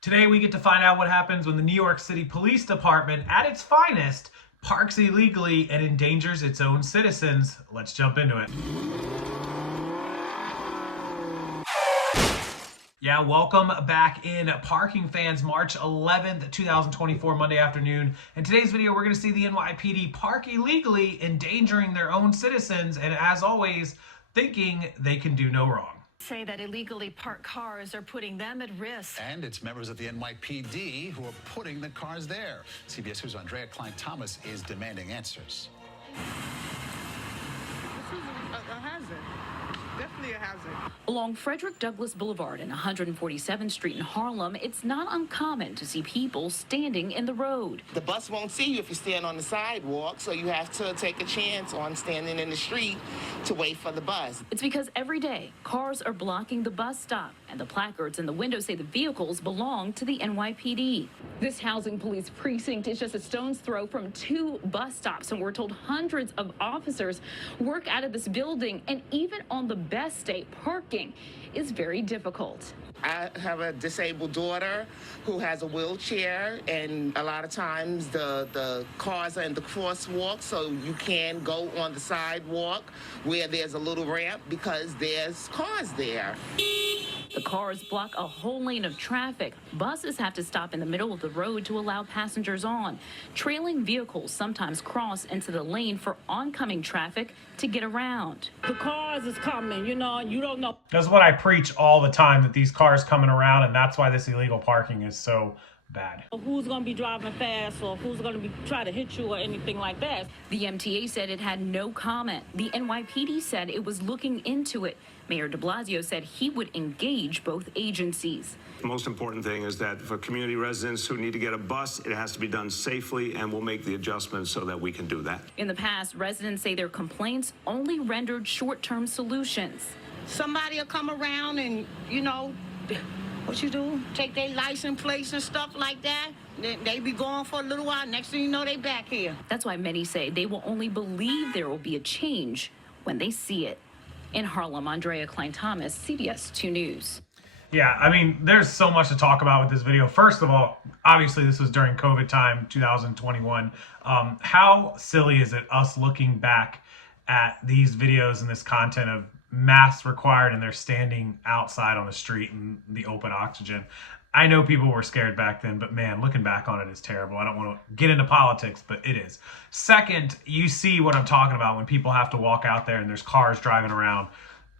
Today we get to find out what happens when the New York City Police Department, at its finest, parks illegally and endangers its own citizens. Let's jump into it. Yeah, welcome back in, parking fans. March 11th, 2024, Monday afternoon. In today's video, we're going to see the NYPD park illegally, endangering their own citizens, and as always, thinking they can do no wrong. Say that illegally parked cars are putting them at risk. And it's members of the NYPD who are putting the cars there. CBS News' Andrea Klein-Thomas is demanding answers. This is a hazard. Definitely a hazard. Along Frederick Douglass Boulevard and 147th Street in Harlem, it's not uncommon to see people standing in the road. The bus won't see you if you stand on the sidewalk, so you have to take a chance on standing in the street to wait for the bus. It's because every day, cars are blocking the bus stop, and the placards in the window say the vehicles belong to the NYPD. This housing police precinct is just a stone's throw from two bus stops, and we're told hundreds of officers work out of this building, and even on the best day, parking is very difficult. I have a disabled daughter who has a wheelchair, and a lot of times the cars are in the crosswalk, so you can go on the sidewalk where there's a little ramp because there's cars there. The cars block a whole lane of traffic. Buses have to stop in the middle of the road to allow passengers on. Trailing vehicles sometimes cross into the lane for oncoming traffic to get around. The cars is coming, you don't know. That's what I preach all the time, that these cars coming around, and that's why this illegal parking is so bad. Who's going to be driving fast or who's going to be trying to hit you or anything like that. The MTA said it had no comment. The NYPD said it was looking into it. Mayor de Blasio said he would engage both agencies. The most important thing is that for community residents who need to get a bus, it has to be done safely, and we'll make the adjustments so that we can do that. In the past, residents say their complaints only rendered short-term solutions. Somebody will come around and, what you do? Take their license plates and stuff like that. They be gone for a little while. Next thing you know, they back here. That's why many say they will only believe there will be a change when they see it. In Harlem, Andrea Klein-Thomas, CBS 2 News. Yeah, I mean, there's so much to talk about with this video. First of all, obviously this was during COVID time, 2021. How silly is it us looking back at these videos and this content of masks required and they're standing outside on the street in the open oxygen? I know people were scared back then, but man, looking back on it is terrible. I don't want to get into politics, but it is. Second, you see what I'm talking about when people have to walk out there and there's cars driving around.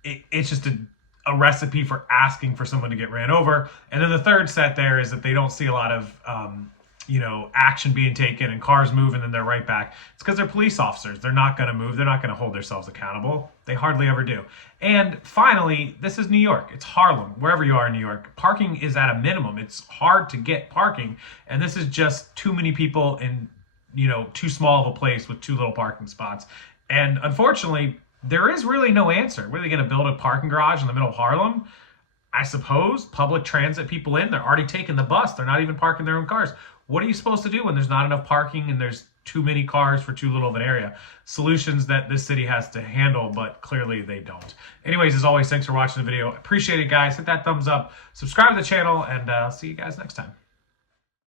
It's just a recipe for asking for someone to get ran over. And then the third set there is that they don't see a lot of action being taken and cars move and then they're right back. It's because they're police officers. They're not going to move. They're not going to hold themselves accountable. They hardly ever do. And finally, this is New York. It's Harlem. Wherever you are in New York, parking is at a minimum. It's hard to get parking. And this is just too many people in, too small of a place with too little parking spots. And unfortunately, there is really no answer. Were they going to build a parking garage in the middle of Harlem? I suppose public transit people in, they're already taking the bus. They're not even parking their own cars. What are you supposed to do when there's not enough parking and there's too many cars for too little of an area? Solutions that this city has to handle, but clearly they don't. Anyways, as always, thanks for watching the video. Appreciate it, guys. Hit that thumbs up, subscribe to the channel, and I'll see you guys next time.